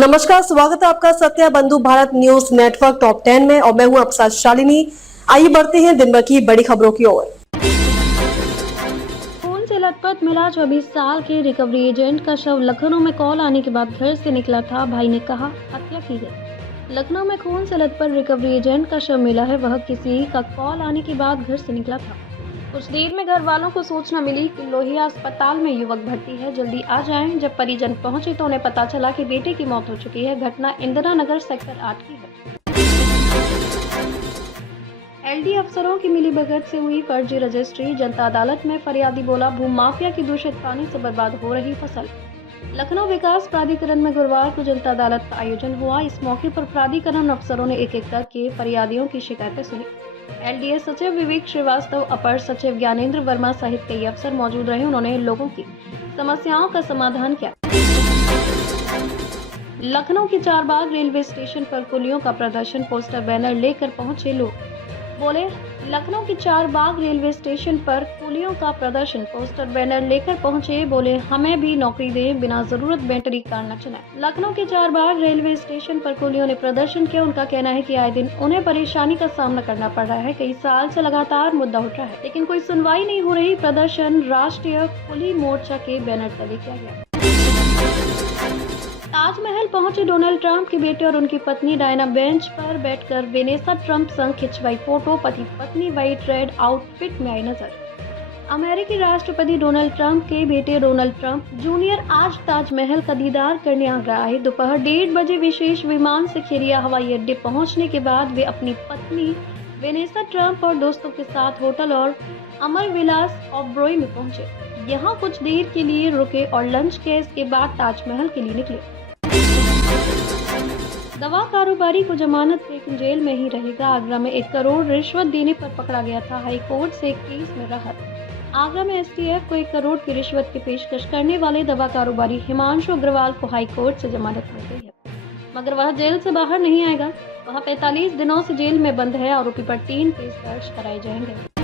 नमस्कार, स्वागत है आपका सत्या बंधु भारत न्यूज नेटवर्क टॉप 10 में और मैं हूं आपके साथ शालिनी। आइए बढ़ते हैं दिन भर की बड़ी खबरों की ओर। खून से लथपथ मिला 24 साल के रिकवरी एजेंट का शव लखनऊ में कॉल आने के बाद घर से निकला था। भाई ने कहा हत्या की गई। लखनऊ में खून से लथपथ रिकवरी एजेंट का शव मिला है। वह किसी का कॉल आने के बाद घर से निकला था। कुछ देर में घर वालों को सूचना मिली कि लोहिया अस्पताल में युवक भर्ती है, जल्दी आ जाएं। जब परिजन पहुंचे तो उन्हें पता चला कि बेटे की मौत हो चुकी है। घटना इंदिरा नगर सेक्टर 8 की है। एलडी अफसरों की मिलीभगत से हुई फर्जी रजिस्ट्री। जनता अदालत में फरियादी बोला भू माफिया की दूषित पानी से बर्बाद हो रही फसल। लखनऊ विकास प्राधिकरण में गुरुवार को जनता अदालत का आयोजन हुआ। इस मौके पर प्राधिकरण अफसरों ने एक एक करके फरियादियों की शिकायतें सुनी। एलडीए सचिव विवेक श्रीवास्तव, अपर सचिव ज्ञानेंद्र वर्मा सहित कई अफसर मौजूद रहे। उन्होंने लोगों की समस्याओं का समाधान किया। लखनऊ के चारबाग रेलवे स्टेशन पर कुलियों का प्रदर्शन, पोस्टर बैनर लेकर पहुंचे लोग। बोले लखनऊ के चारबाग रेलवे स्टेशन पर कुलियों का प्रदर्शन, पोस्टर बैनर लेकर पहुंचे। बोले हमें भी नौकरी दें, बिना जरूरत बैटरी कार न चलाएं। लखनऊ के चारबाग रेलवे स्टेशन पर कुलियों ने प्रदर्शन किया। उनका कहना है कि आए दिन उन्हें परेशानी का सामना करना पड़ रहा है। कई साल से लगातार मुद्दा उठ रहा है, लेकिन कोई सुनवाई नहीं हो रही। प्रदर्शन राष्ट्रीय कुली मोर्चा के बैनर तले किया गया। ताजमहल पहुंचे डोनाल्ड ट्रंप के बेटे और उनकी पत्नी डायना। बेंच पर बैठकर वेनेसा ट्रंप संग खिंचवाई फोटो। पति पत्नी व्हाइट रेड आउटफिट में आई नजर। अमेरिकी राष्ट्रपति डोनाल्ड ट्रंप के बेटे डोनाल्ड ट्रंप जूनियर आज ताजमहल का दीदार करने आगरा आए। दोपहर 1:30 बजे विशेष विमान से खेरिया हवाई अड्डे पहुंचने के बाद वे अपनी पत्नी वेनेसा ट्रंप और दोस्तों के साथ होटल और अमर विलास ऑबरॉय में पहुंचे। यहाँ कुछ देर के लिए रुके और लंच किया। इसके बाद ताजमहल के लिए निकले। दवा कारोबारी को जमानत लेकिन जेल में ही रहेगा। आगरा में 1 करोड़ रिश्वत देने पर पकड़ा गया था। हाई कोर्ट से एक केस में राहत। आगरा में एसटीएफ को 1 करोड़ की रिश्वत की पेशकश करने वाले दवा कारोबारी हिमांशु अग्रवाल को हाई कोर्ट से जमानत मिल गई है, मगर वह जेल से बाहर नहीं आएगा। वह 45 दिनों से जेल में बंद है। आरोपी पर 3 केस दर्ज कराए जाएंगे।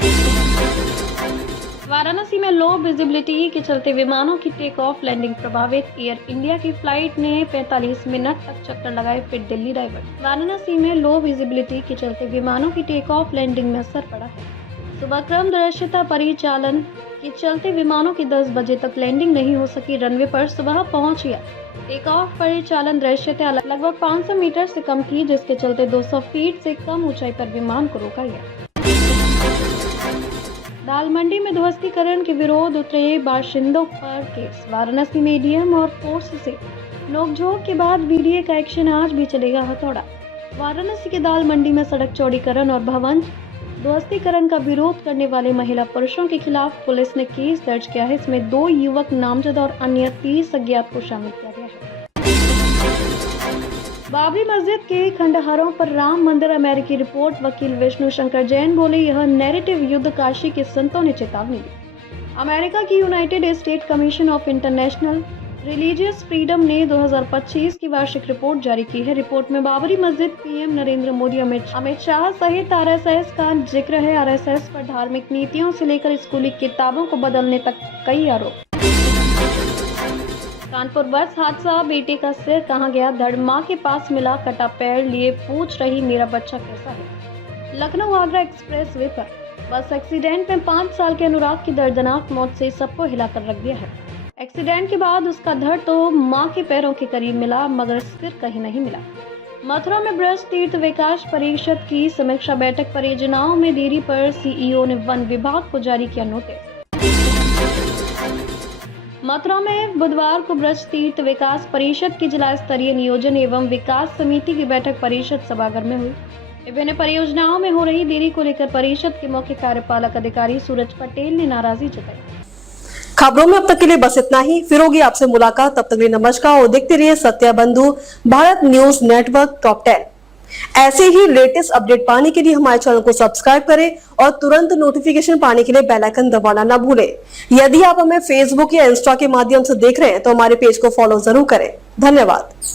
वाराणसी में लो विजिबिलिटी के चलते विमानों की टेक ऑफ लैंडिंग प्रभावित। एयर इंडिया की फ्लाइट ने 45 मिनट तक चक्कर लगाए, फिर दिल्ली डाइवर्ट। वाराणसी में लो विजिबिलिटी के चलते विमानों की टेक ऑफ लैंडिंग में असर पड़ा है। सुबह क्रम दृश्यता परिचालन के चलते विमानों की 10 बजे तक लैंडिंग नहीं हो सकी। रनवे पर सुबह पहुंच गया। टेक ऑफ परिचालन दृश्यता लगभग 500 मीटर से कम थी, जिसके चलते 200 फीट से कम ऊंचाई पर विमान को रोका गया। दाल मंडी में ध्वस्तीकरण के विरोध उतरे बाशिंदों पर केस। वाराणसी में ईडीएम और फोर्स से नोकझोंक के बाद बीडीए का एक्शन, आज भी चलेगा हथौड़ा। वाराणसी के दाल मंडी में सड़क चौड़ीकरण और भवन ध्वस्तीकरण का विरोध करने वाले महिला पुरुषों के खिलाफ पुलिस ने केस दर्ज किया है। इसमें 2 युवक नामजद और अन्य 30 अज्ञात को शामिल किया गया है। बाबरी मस्जिद के खंडहरों पर राम मंदिर अमेरिकी रिपोर्ट। वकील विष्णु शंकर जैन बोले यह नैरेटिव युद्ध। काशी के संतों ने चेतावनी दी। अमेरिका की United state commission of international religious freedom ने 2025 की वार्षिक रिपोर्ट जारी की है। रिपोर्ट में बाबरी मस्जिद, पीएम नरेंद्र मोदी, अमित शाह सहित आरएसएस का जिक्र है। आरएसएस पर धार्मिक नीतियों से लेकर स्कूली किताबों को बदलने तक कई आरोप। कानपुर बस हादसा, बेटे का सिर कहां गया धड़, मां के पास मिला कटा पैर, लिए पूछ रही मेरा बच्चा कैसा है। लखनऊ आगरा एक्सप्रेस वे पर बस एक्सीडेंट में 5 साल के अनुराग की दर्दनाक मौत से सबको हिलाकर रख दिया है। एक्सीडेंट के बाद उसका धड़ तो मां के पैरों के करीब मिला, मगर सिर कहीं नहीं मिला। मथुरा में ब्रज तीर्थ विकास परिषद की समीक्षा बैठक, परियोजनाओं में देरी पर सीईओ ने वन विभाग को जारी किया नोटिस। मथुरा में बुधवार को ब्रज तीर्थ विकास परिषद की जिला स्तरीय नियोजन एवं विकास समिति की बैठक परिषद सभागार में हुई। विभिन्न परियोजनाओं में हो रही देरी को लेकर परिषद के मुख्य कार्यपालक अधिकारी सूरज पटेल ने नाराजगी जताई। खबरों में अब तक के लिए बस इतना ही। फिर होगी आपसे मुलाकात, तब तक के लिए नमस्कार और देखते रहिए सत्या बंधु भारत न्यूज नेटवर्क टॉप 10। ऐसे ही लेटेस्ट अपडेट पाने के लिए हमारे चैनल को सब्सक्राइब करें और तुरंत नोटिफिकेशन पाने के लिए बेल आइकन दबाना ना भूलें। यदि आप हमें फेसबुक या इंस्टा के माध्यम से देख रहे हैं तो हमारे पेज को फॉलो जरूर करें। धन्यवाद।